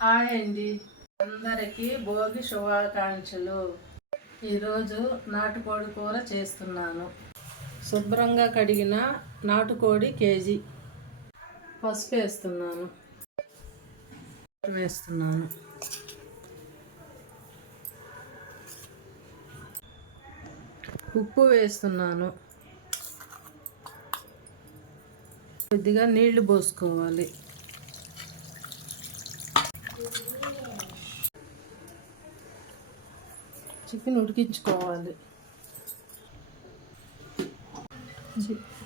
Hi అండి, అందరికీ భోగి శుభాకాంక్షలు. ఈరోజు నాటుకోడి కూర చేస్తున్నాను. శుభ్రంగా కడిగిన నాటుకోడి కేజీ. పసుపు వేస్తున్నాను. ఉప్పు వేస్తున్నాను. కొద్దిగా నీళ్లు పోసుకోవాలి. చికెన్ ఉడికించుకోవాలి.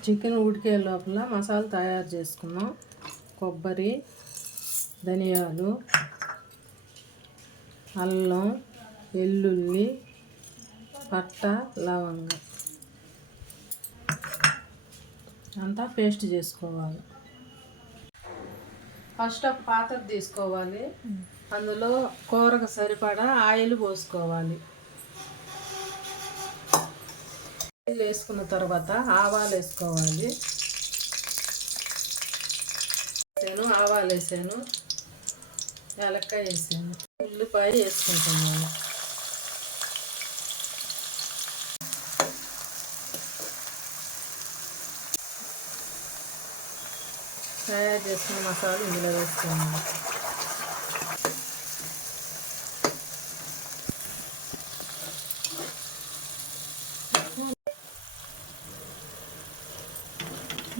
చికెన్ ఉడికే లోపల మసాలా తయారు చేసుకున్నాం. కొబ్బరి, ధనియాలు, అల్లం, వెల్లుల్లి, పట్ట, లవంగం అంతా పేస్ట్ చేసుకోవాలి. ఫస్ట్ ఒక పాత్ర తీసుకోవాలి. అందులో కూరకు సరిపడా ఆయిల్ పోసుకోవాలి. ఆయిల్ వేసుకున్న తర్వాత ఆవాలు వేసుకోవాలి. ఆవాలు వేసాను, యాలక్కాయ వేసాను, ఉల్లిపాయ వేసుకుంటున్నాను. తయారు చేసుకున్న మసాలా ఇందులో వేసుకున్నాను.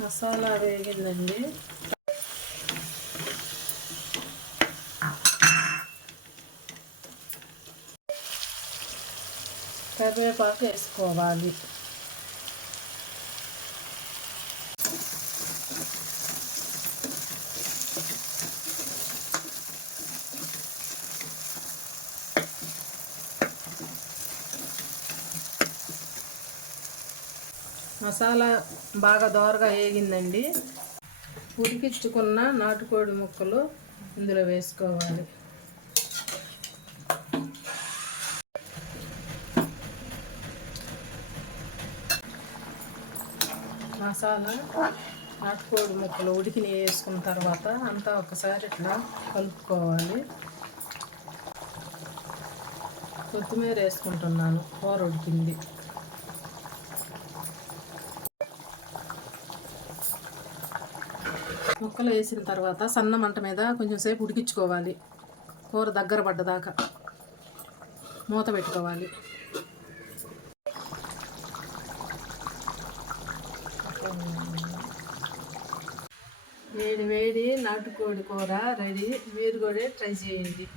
మసాలా వేగిందండి. కరివేపాకు వేసుకోవాలి. మసాలా బాగా దోరగా వేగిందండి. ఉడికించుకున్న నాటుకోడి ముక్కలు ఇందులో వేసుకోవాలి. మసాలా నాటుకోడి ముక్కలు ఉడికిని వేసుకున్న తర్వాత అంతా ఒకసారి ఇట్లా కలుపుకోవాలి. కొత్తిమీర వేసుకుంటున్నాను. కూర ఉడికింది. ముక్కలు వేసిన తర్వాత సన్న మంట మీద కొంచెం సేపు ఉడికించుకోవాలి. కూర దగ్గర పడ్డదాకా మూత పెట్టుకోవాలి. వేడి వేడి నాటుకోడి కూర రెడీ. మీరు కూడా ట్రై చేయండి.